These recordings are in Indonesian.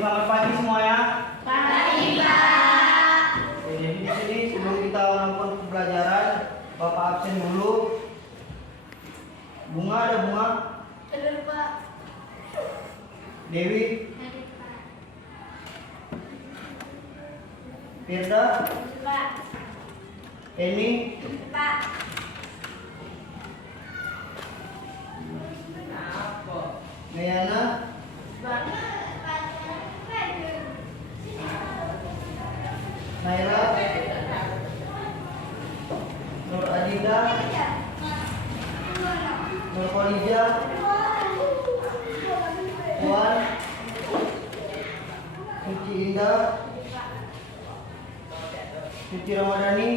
selamat pagi semuanya. Pagi, Pak. Oke, jadi di sini sebelum kita melakukan pembelajaran, Bapak absen dulu. Bunga ada bunga? Ada, Pak. Dewi? Ada, Pak. Firda? Pak. Eni? Pak. Mayana? Pak. Naira? Nur Adinda? Nur Kholija? Puan? Suci Indah? Suci Ramadhani?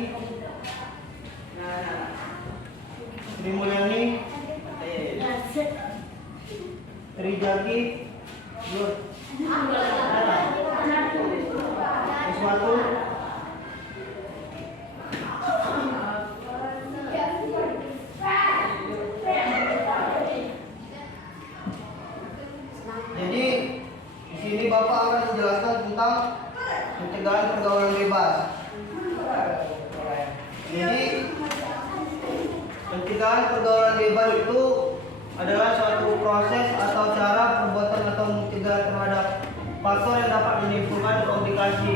Sri Mulyani? Tri Jaki? Nur? Iswatu? Jadi di sini Bapak akan menjelaskan tentang pencegahan pergaulan bebas. Jadi pencegahan pergaulan bebas itu adalah suatu proses atau cara perbuatan atau mencegah terhadap faktor yang dapat menimbulkan komplikasi.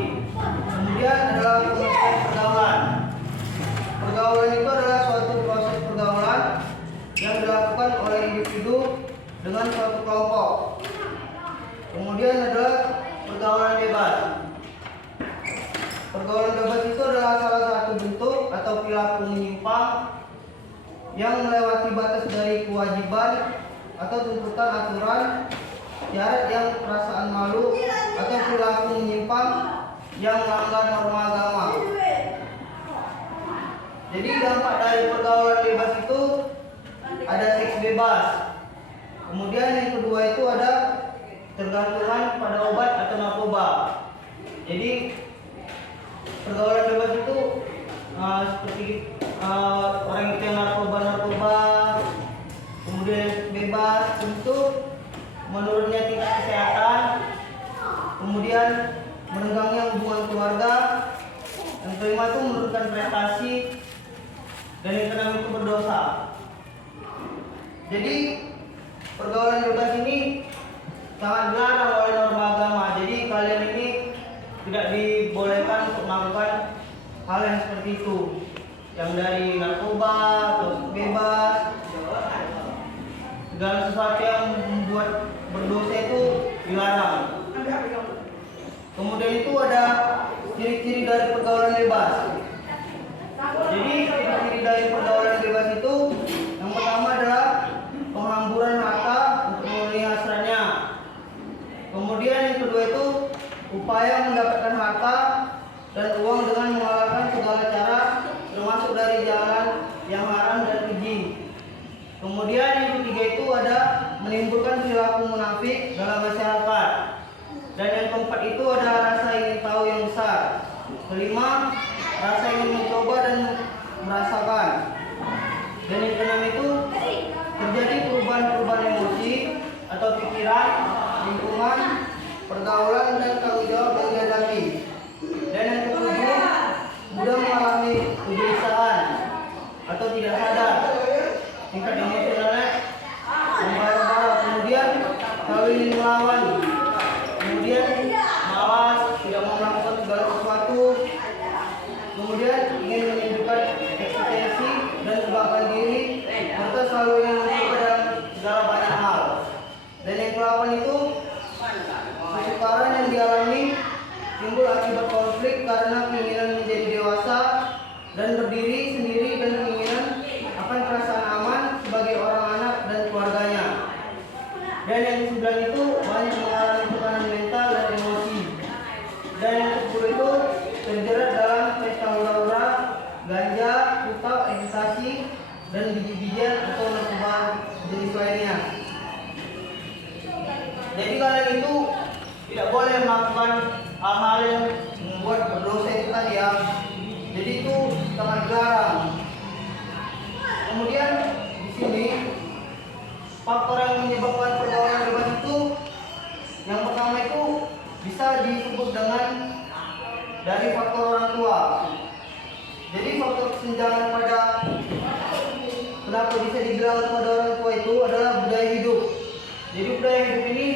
Kemudian adalah pengertian pergaulan. Pergaulan itu adalah suatu proses pergaulan yang dilakukan oleh individu dengan suatu kelompok. Kemudian adalah pergaulan bebas. Pergaulan bebas itu adalah salah satu bentuk atau perilaku menyimpang yang melewati batas dari kewajiban atau tuntutan aturan, syarat yang perasaan malu atau perilaku menyimpang yang melanggar norma agama. Jadi dampak dari pergaulan bebas itu ada seks bebas. Kemudian yang kedua itu ada tergantungan pada obat atau narkoba. Jadi pergaulan bebas itu seperti orang itu yang narkoba, kemudian bebas untuk menurunnya tingkat kesehatan, kemudian merenggangnya hubungan keluarga, yang kelima itu menurunkan prestasi, dan yang keenam itu berdosa. Jadi pergaulan bebas ini sangat dilarang oleh norma agama. Jadi kalian ini tidak dibolehkan untuk melakukan hal yang seperti itu, yang dari narkoba atau bebas, segala sesuatu yang membuat berdosa itu dilarang. Kemudian itu ada ciri-ciri dari pergaulan bebas. Jadi ciri-ciri dari pergaulan bebas itu yang pertama adalah penghamburan harta untuk memenuhi hasratnya. Kemudian yang kedua itu upaya mendapatkan harta dan uang dengan mengalahkan segala cara, termasuk dari jalan yang haram dan keji. Kemudian yang ketiga itu ada menimbulkan perilaku munafik dalam masyarakat. Dan yang keempat itu ada rasa ingin tahu yang besar. Kelima, rasa ingin mencoba dan merasakan. Dan yang keenam itu terjadi perubahan-perubahan emosi atau pikiran, lingkungan, pergaulan dan tanggung jawab yang dihadapi. Dan yang ketujuh, mudah mengalami kegelisahan atau tidak sadar, tingkat emosionalnya membara-bara, kemudian selalu ingin melawan, kemudian malas, tidak mau melakukan segala sesuatu, kemudian ingin menunjukkan eksistensi dan kebanggaan diri, serta selalu ingin mencoba dalam segala banyak hal. Dan yang ke-8 itu kesukaran yang dialami timbul akibat konflik karena keinginan menjadi dewasa dan berdiri sendiri dan keinginan akan perasaan aman sebagai orang anak dan keluarganya. Dan yang ke-9 itu banyak mengalami tekanan mental dan emosi. Dan yang ke-10 itu terjerat dalam pesta hura-hura, ganja, putar, ekstasi, dan biji-bijian atau narkoba jenis lainnya. Jadi kalian itu tidak boleh melakukan hal-hal yang membuat berdosa itu tadi ya. Jadi itu sangat dilarang. Kemudian di sini faktor yang menyebabkan pergaulan bebas itu yang pertama itu bisa disebut dengan dari faktor orang tua. Jadi faktor kesenjangan pada kenapa bisa dibilang pada orang tua itu adalah budaya hidup. Jadi budaya hidup ini,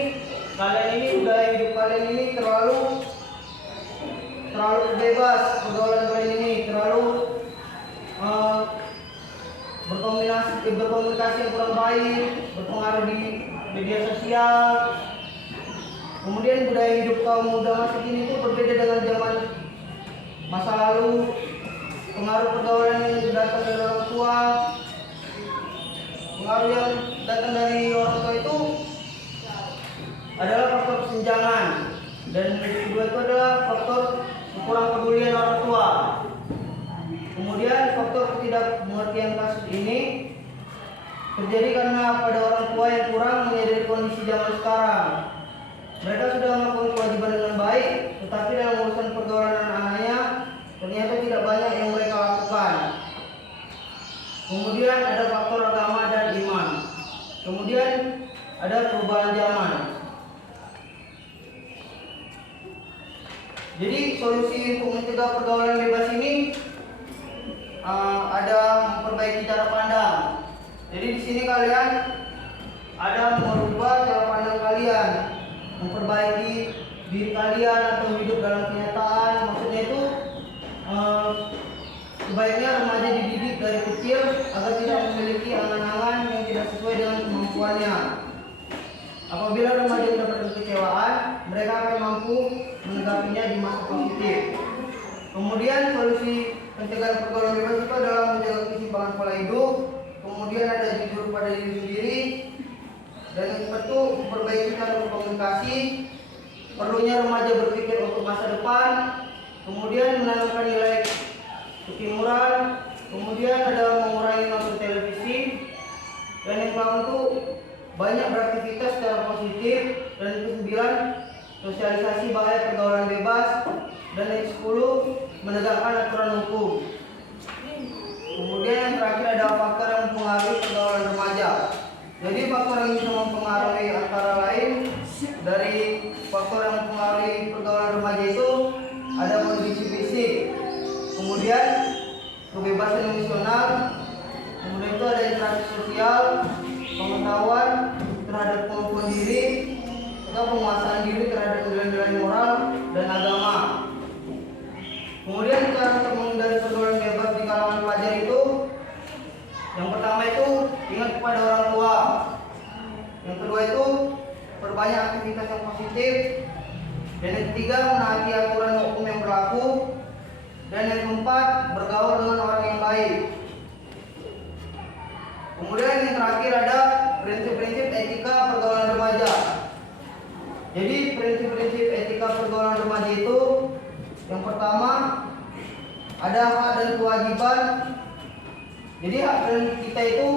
budaya hidup kalian ini terlalu bebas, pergaulan kalian ini terlalu berkomunikasi yang kurang baik, berpengaruh di media sosial. Kemudian budaya hidup kaum muda masa kini itu berbeda dengan zaman masa lalu. Pengaruh pergaulan yang datang dari orang tua, pengaruh yang datang dari orang tua itu adalah faktor kesenjangan, dan kedua itu adalah faktor kurang pedulian orang tua. Kemudian faktor ketidakmengertian kasus ini terjadi karena pada orang tua yang kurang menyadari kondisi zaman sekarang. Mereka sudah melakukan kewajiban dengan baik, tetapi dalam urusan pergaulan anak-anaknya ternyata tidak banyak yang mereka lakukan. Kemudian ada faktor agama dan iman. Kemudian ada perubahan zaman. Jadi solusi untuk mencegah pergaulan bebas ini ada memperbaiki cara pandang. Jadi di sini kalian ada merubah cara pandang kalian, memperbaiki diri kalian atau hidup dalam kenyataan. Maksudnya itu sebaiknya remaja dididik dari kecil agar tidak memiliki angan-angan yang tidak sesuai dengan kemampuannya. Apabila remaja mendapatkan kekecewaan, mereka akan mampu menanggapinya di masa positif. Kemudian solusi pencegahan pergaulan bebas itu adalah menjaga keseimbangan pola hidup. Kemudian ada jujur pada diri sendiri, dan yang kedua memperbaiki cara berkomunikasi. Perlunya remaja berpikir untuk masa depan. Kemudian menanamkan nilai ketimuran. Kemudian ada mengurangi nonton televisi. Dan yang kelima itu banyak beraktivitas secara positif. Dan yang kesembilan sosialisasi bahaya pergaulan bebas. Dan yang 10 menegakkan aturan hukum. Kemudian yang terakhir ada faktor yang mempengaruhi pergaulan remaja. Jadi faktor yang bisa mempengaruhi antara lain dari faktor yang mempengaruhi pergaulan remaja itu ada kondisi fisik, kemudian kebebasan emosional, kemudian itu ada interaksi sosial, pengetahuan terhadap kemampuan diri, atau penguasaan diri terhadap nilai-nilai moral dan agama. Kemudian cara untuk menghindari pergaulan bebas di kalangan pelajar itu, yang pertama itu ingat kepada orang tua. Yang kedua itu perbanyak aktivitas yang positif. Dan yang ketiga menaati aturan hukum yang berlaku. Dan yang keempat bergaul dengan orang yang baik. Kemudian yang terakhir ada prinsip-prinsip etika pergaulan remaja. Jadi prinsip-prinsip etika pergaulan remaja itu, yang pertama ada hak dan kewajiban. Jadi hak kita itu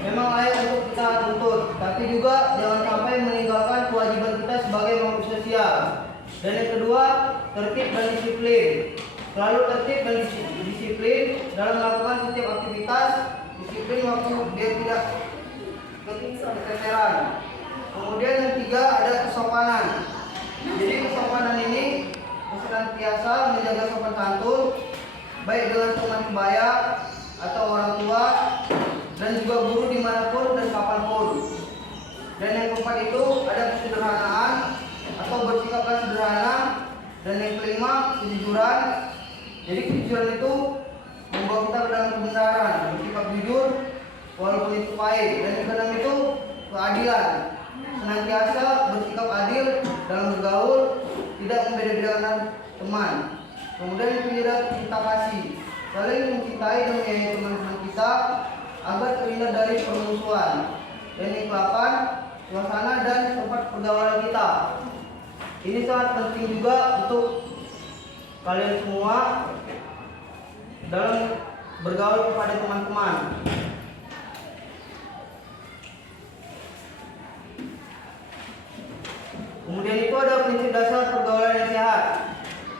memang layak untuk kita tuntut, tapi juga jangan sampai meninggalkan kewajiban kita sebagai makhluk sosial. Dan yang kedua, tertib dan disiplin. Selalu tertib dan disiplin dalam melakukan setiap aktivitas. Disiplin waktu dia tidak keteteran. Kemudian yang tiga ada kesopanan. Jadi kesopanan ini senantiasa menjaga sopan santun, baik dengan teman sebaya atau orang tua, dan juga guru dimanapun dan kapanpun. Dan yang keempat itu ada kesederhanaan atau bersikaplah sederhana. Dan yang kelima kejujuran. Jadi kejujuran itu membawa kita ke dalam kebenaran, bersikap jujur walaupun itu pahit. Dan yang keenam itu keadilan, senantiasa bersikap adil dalam bergaul, tidak membeda-bedakan teman. Kemudian yang kelima cinta kasih, saling mencintai dan menyayangi teman-teman kita agar terhindar dari permusuhan. Dan yang ke-8 suasana dan tempat pergaulan kita. Ini sangat penting juga untuk kalian semua dalam bergaul kepada teman-teman. Kemudian itu ada prinsip dasar pergaulan yang sehat.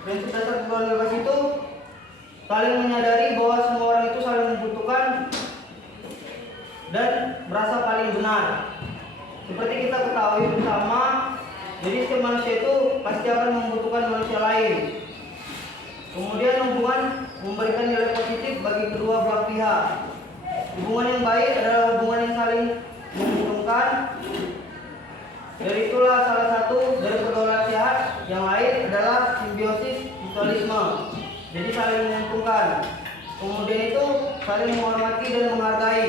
Prinsip dasar pergaulan bebas itu saling menyadari bahwa semua orang itu saling membutuhkan dan merasa paling benar. Seperti kita ketahui bersama, jadi setiap manusia itu pasti akan membutuhkan manusia lain. Kemudian hubungan memberikan nilai positif bagi kedua belah pihak. Hubungan yang baik adalah hubungan yang saling menguntungkan. Dari itulah salah satu dari pergaulan sehat yang lain adalah simbiosis mutualisme. Jadi saling menguntungkan. Kemudian itu saling menghormati dan menghargai.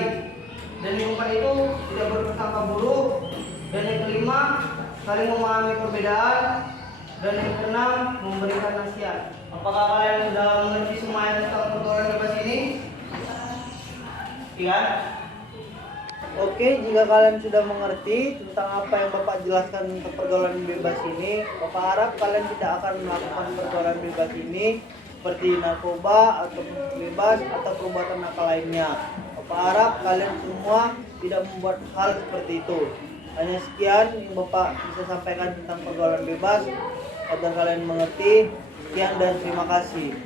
Dan yang keempat itu tidak berprasangka buruk. Dan yang kelima saling memahami perbedaan. Dan yang keenam memberikan nasihat. Apakah kalian sudah mengerti semuanya tentang pergaulan bebas ini? Iya? Oke, jika kalian sudah mengerti tentang apa yang Bapak jelaskan tentang pergaulan bebas ini, Bapak harap kalian tidak akan melakukan pergaulan bebas ini seperti narkoba atau bebas atau perbuatan nakal lainnya. Bapak harap kalian semua tidak membuat hal seperti itu. Hanya sekian yang Bapak bisa sampaikan tentang pergaulan bebas agar kalian mengerti. Sekian dan terima kasih.